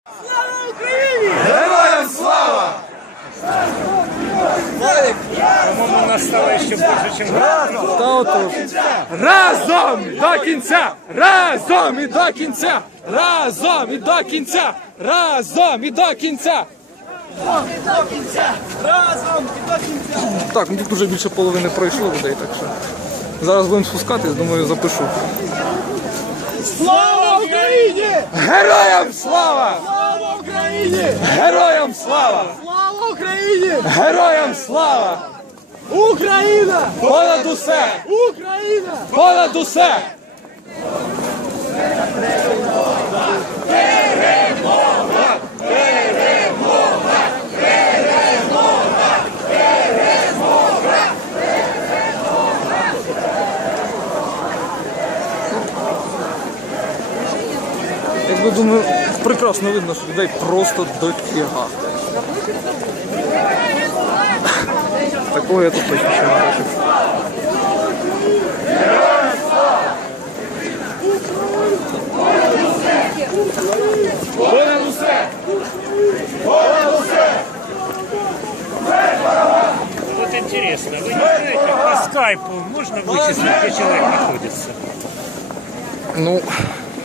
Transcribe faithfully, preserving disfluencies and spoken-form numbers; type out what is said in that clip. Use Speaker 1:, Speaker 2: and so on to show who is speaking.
Speaker 1: Слава Україні!
Speaker 2: Героям слава!
Speaker 3: По-моему, нас стало еще больше, чем
Speaker 2: Разом до кінця! Разом і до кінця! Разом і до кінця! Разом і до кінця!
Speaker 1: Разом і до кінця! Разом і до кінця!
Speaker 2: Так, ну тут вже більше половини пройшло людей, так що зараз будемо спускатись, думаю, запишу.
Speaker 1: Слава Україні!
Speaker 2: Героям слава!
Speaker 1: Слава Україні!
Speaker 2: Героям слава!
Speaker 1: Слава Україні!
Speaker 2: Героям слава!
Speaker 1: Україна!
Speaker 2: Понад усе!
Speaker 1: Україна!
Speaker 2: Понад усе! Якби, думаю, прекрасно видно, що людей просто дофіга. Такого я тут точно ще не бачив. Понад усе! Понад усе!
Speaker 3: Вот интересно, вы не знаете, по скайпу можно вычислить, где человек находится?
Speaker 2: Ну,